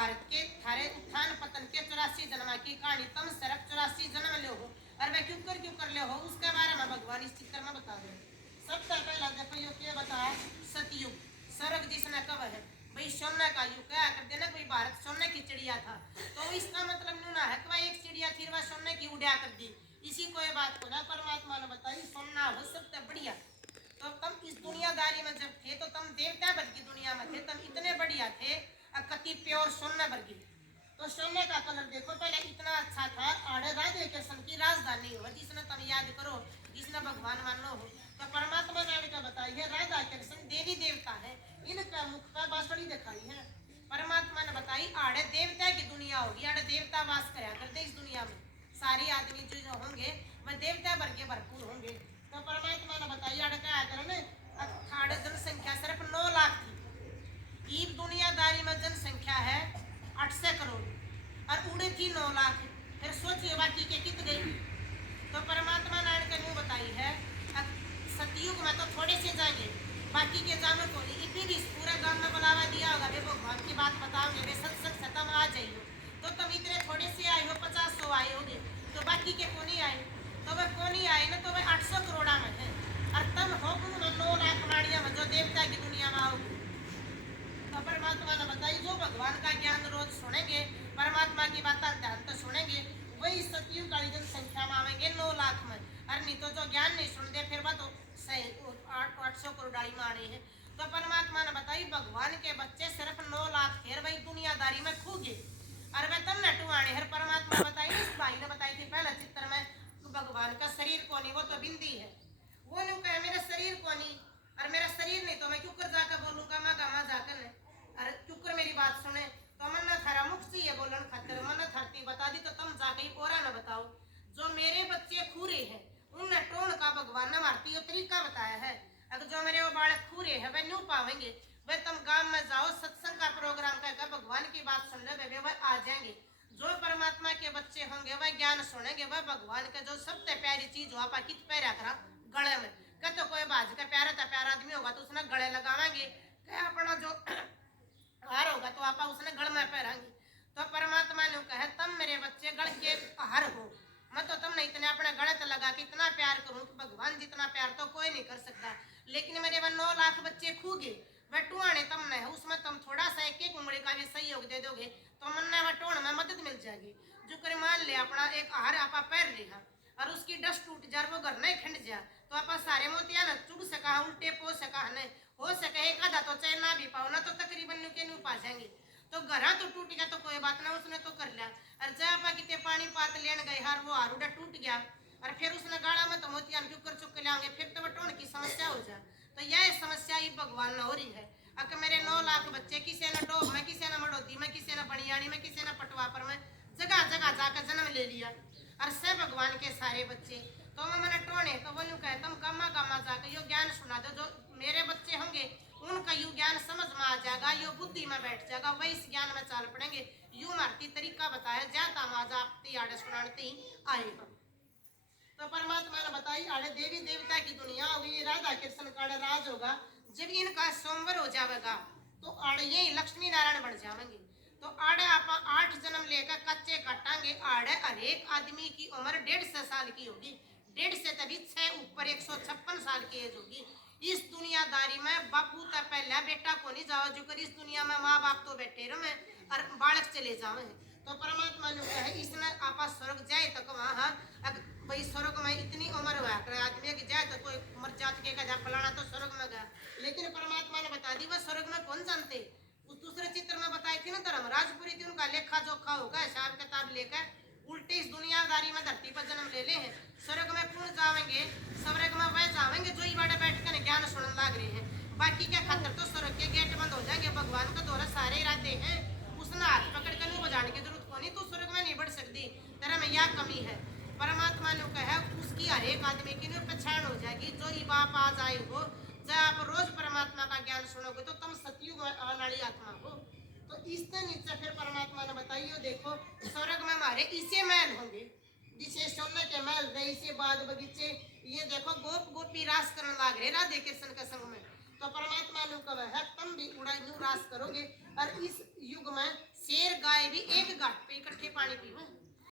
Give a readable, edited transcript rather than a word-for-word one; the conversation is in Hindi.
भारत के थारे उत्थान पतन के 84 जन्म की कहानी तुम सिर्फ 84 जन्म ले हो और वे क्यों कर ले हो उसके बारे में भगवान इस चित्र में बता दो। सबसे पहला देखो यो क्या बताया, सतयुग स्वर्ग जिसने कब है भाई सोने का युग क्या कर देना, कोई भारत सोने की चिड़िया था तो इसका मतलब न्यू ना है कि भाई एक चिड़िया थी वह सोने की उड़ा कर दी, इसी को ये बात को ना परमात्मा ने बताई सोना हो सबसे बढ़िया। तो तुम इस दुनियादारी में जब थे तो तुम देवता भर की दुनिया में थे, तुम इतने बढ़िया थे कति प्योर सोना भर की। तो सोने का कलर देखो पहले इतना अच्छा था, आड़े राधे के सन की राजधानी हो जिसने तुम याद करो जिसने भगवान मानो हो। तो परमात्मा ने क्या बताई है, राधा के सन देवी देवता है, इनका मुख पर बांसुरी दिखाई है। परमात्मा ने बताई आड़े देवता की दुनिया होगी, आड़े देवता वास कराया करते इस दुनिया में, सारे आदमी जो होंगे वह देवता भर के भरपूर होंगे। तो परमात्मा ने बताई आड़े क्या करने, आड़े जनसंख्या सिर्फ 9 लाख थी, ईब दुनियादारी में जनसंख्या है 800 करोड़ और उड़े थी 9 लाख, फिर सोचिए बाकी के कित गई। तो परमात्मा ने के मुँह बताई है सतयुग में तो थोड़े से जाएंगे बाकी के जामे को नहीं, इतनी भी पूरे गांव में बुलावा दिया होगा वे भगवान की बात बताओगे वे सत्संग से तुम आ जाइयो, तो तुम इतने थोड़े से आए हो 50-100 आए होगे तो बाकी के को नहीं आए, तो वे को नहीं आए ना तो वे 800 करोड़ा में है और तुम हो 9 लाख माड़िया में जो देवता की दुनिया में आओगे। तो परमात्मा ने बताई जो भगवान का ज्ञान रोज सुनेंगे, परमात्मा की बात ध्यान तो सुनेंगे, वही सतयुग काली जनसंख्या में आवेंगे 9 लाख में, और नहीं तो जो ज्ञान नहीं सुनते फिर वह तो 800 करोड़ में आ रही है। तो परमात्मा ने बताई भगवान के बच्चे सिर्फ 9 लाख थे वही दुनियादारी में खू गए और वे तब नटू आने हर परमात्मा बताई इस भाई ने बताई थी पहले चित्र में भगवान का शरीर को नहीं वो तो बिंदी है, वो नहीं कहे मेरा शरीर को नहीं और मेरा शरीर नहीं तो मैं क्यों कर जाकर बोलूंगा मैं गामा जाकर ने अरे क्यों कर मेरी बात सुने, तो मन थारा मुख से ये बोलन खातिर मन धरती बता दी तो तुम जाके और न बताओ। जो मेरे बच्चे खूरे हैं उनने टोन का भगवान ने मारती हो तरीका बताया है, अगर जो मेरे वो बालक खूरे हैं वह न्यू पावेंगे, वे तुम गांव में जाओ सत्संग का प्रोग्राम कहकर भगवान की बात सुन ले वह आ जाएंगे। जो परमात्मा के बच्चे होंगे वह ज्ञान सुनेंगे, वह भगवान का जो सबसे प्यारी चीज हो आप कित पैरा करा गले में, क्या तो कोई बाज का प्यारा आदमी होगा तो उसने गले लगावेंगे, क्या अपना जो हार होगा तो आप उसने गढ़ में पहरांगे। तो परमात्मा ने कहा तुम मेरे बच्चे गढ़ के हार हो, मैं तो तुमने इतने अपने गढ़ से लगा के इतना प्यार करूं कि भगवान जितना प्यार तो कोई नहीं कर सकता, लेकिन मेरे वह 9 लाख बच्चे खू गए वह टूआने तुमने है, उसमें तुम थोड़ा सा एक उंगली का भी सहयोग दे दोगे तो मन वह टोण में मदद मिल जाएगी। जो कर मान ले अपना एक हार आप पैर लेगा और उसकी डस्ट टूट जा वो घर नहीं खिंड जा तो आप सारे मोतिया न चुग सका उल्टे पो सका न हो सके एक आधा तो चाहे ना भी पाओ ना तो तकरीबन के नहीं पा जाएंगे, तो घरा तो टूट गया तो कोई बात ना उसने तो कर लिया, और जब आप कितने पानी पात लेन गए हार वो हारूडा टूट गया और फिर उसने गाड़ा में तो मोतिया क्यों कर चुक लाएंगे फिर तो टोन की समस्या हो जाए। तो यह समस्या ही भगवान न हो रही है, अगर मेरे 9 लाख बच्चे किसी न डोब में किसी न मड़ोदी में किसी न बनियानी में किसी न पटवापर में जगह जगह जाकर जन्म ले लिया और से भगवान के सारे बच्चे तो मैं मैंने टोने तो वो कहे तुम गामा गामा जाकर यो ज्ञान सुना दो, जो मेरे बच्चे होंगे उनका यू ज्ञान समझ में आ जाएगा, यो बुद्धि में बैठ जाएगा, वही इस ज्ञान में चाल पड़ेंगे, यू मारती तरीका बताया जाता माजा आपती आड़े सुनाते ही आएगा। तो परमात्मा ने बताई आड़े देवी देवता की दुनिया होगी, राधा कृष्ण का राज होगा, जब इनका सोमवार हो जाएगा तो आड़े यही लक्ष्मी नारायण बन जाएंगे। तो आड़े आप 8 जन्म लेकर कच्चे कटांगे, आड़े हर एक आदमी की उम्र 150 साल की होगी, 150 से तभी 6 ऊपर 156 साल की एज होगी। इस दुनियादारी में बापू तक पहला बेटा को नहीं जाओ जो कर इस दुनिया में माँ बाप तो बैठे रहे और बालक चले जावे। तो परमात्मा ने कहा इसने आपा स्वर्ग जाए तक वहाँ भाई स्वर्ग में इतनी उम्र हुआ करे आदमी की जाए तो कोई मर जात के का फलाना तो स्वर्ग में गया, लेकिन परमात्मा ने बता दी वह स्वर्ग में कौन जानते, उस दूसरे चित्र में बताई थी ना धर्मराजपुरी थी उनका लेखा जोखा होगा हिसाब किताब लेकर उल्टे इस दुनियादारी में धरती पर जन्म ले हैं, स्वर्ग में कौन जावेंगे, स्वर्ग में वह जावेंगे जो इवाड़े बैठ कर ज्ञान सुनने लग रहे हैं, बाकी के खातर तो स्वर्ग के गेट बंद हो जाएंगे, भगवान का दौरा सारे इरादे हैं, उसने हाथ पकड़ कर नहीं बजाने की जरूरत को नहीं, तो स्वर्ग में नहीं बढ़ सकती, तेरा में यह कमी है। परमात्मा ने कहा उसकी हर एक आदमी की पहचान हो जाएगी, जो ही बाप आ जाए हो जब आप रोज परमात्मा का ज्ञान सुनोगे तो तुम सतयुग आने वाली आत्मा हो। तो इससे नीचे फिर परमात्मा ने बताइए देखो स्वर्ग में हमारे इसे महल होंगे जिसे सोने के महल रहे, इसे बाग बगीचे, ये देखो गोप गोपी रास करने लग रहे राधे कृष्ण के संग में, तो परमात्मा ने कहा है तुम भी उड़ा रास करोगे और इस युग में शेर पानी पीऊं